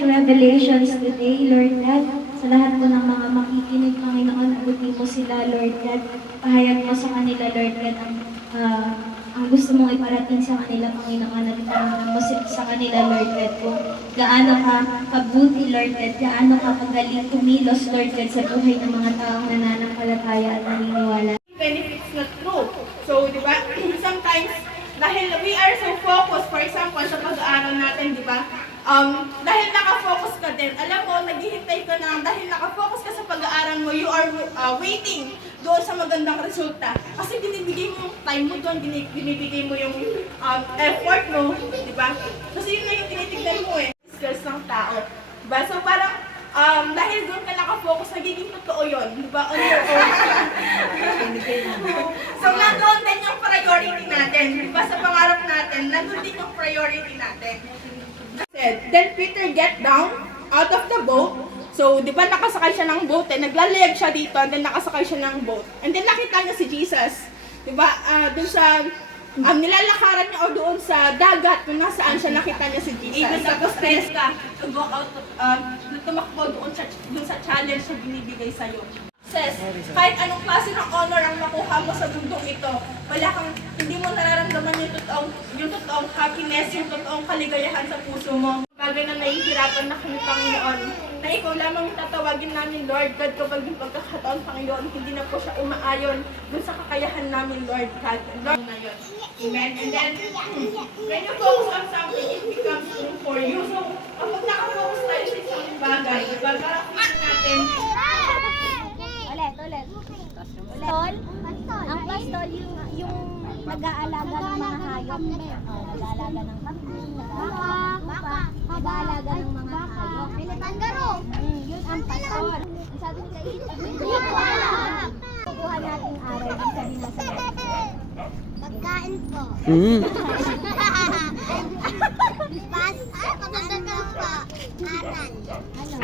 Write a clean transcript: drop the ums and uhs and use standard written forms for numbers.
fresh revelations today, Lord God. Sa lahat po ng mga makikinig, Panginoon, abutin mo sila, Lord God. Pahayag mo sa kanila, Lord God, ang gusto mong iparating sa kanila, Panginoon, at iparamdam mo sa kanila, Lord God, kung gaano ka kabuti, Lord God, gaano ka kagaling kumilos, Lord God, sa buhay ng mga taong nananampalataya at naniniwala. Benefits na true. So, di ba, sometimes, dahil we are so focused, for example, sa pag-aaral natin, di ba, dahil nakafocus ka din, alam mo, naghihintay ka na, dahil nakafocus ka sa pag-aaral mo, you are waiting doon sa magandang resulta. Kasi binibigay mo yung time mo doon, binibigay mo yung effort mo, di ba? Kasi yun na yung tinitignan mo eh, skills ng tao. Diba? So parang, dahil doon ka nakafocus, nagiging totoo yun, di ba? On your own. So nandoon din yung priority natin, di ba? Sa pangarap natin, nandoon din yung priority natin. Then Peter get down out of the boat. So, di ba nakasakay siya ng boat naglalayag siya dito and then nakasakay siya ng boat. And then nakita niya si Jesus. Di ba? Doon sa nilalakaran niya o doon sa dagat kung nasaan siya nakita niya si Jesus. Even tapos stress ka to go out, tumakbo doon sa challenge na binibigay sa'yo. Says, kahit anong klase ng honor ang makuha mo sa mundong ito, hindi mo nararamdaman yung totoong happiness, yung totoong kaligayahan sa puso mo. Bagay na nahihirapan na kami, Panginoon, na ikaw lamang tatawagin namin, Lord God, kapag yung pagkakataon, Panginoon, hindi na po siya umaayon dun sa kakayahan namin, Lord God. Lord na yun. Amen. And then, when you focus on something, it becomes true for you. So, kapag nakafocus tayo sa isang bagay, diba, parang feeling natin, Ulit. Pastol? Ang pastol, yung nag-aalaga ng mga hayop. Nag-aalaga ng kambing, nag-aalaga ng mga hayop. Pilipangaro! Yun ang pastol. Ang sabi ni Kain, kukuha natin aral ang sabi na sa pagkain po. Pas, pagkain ka pa. Aral. Ano?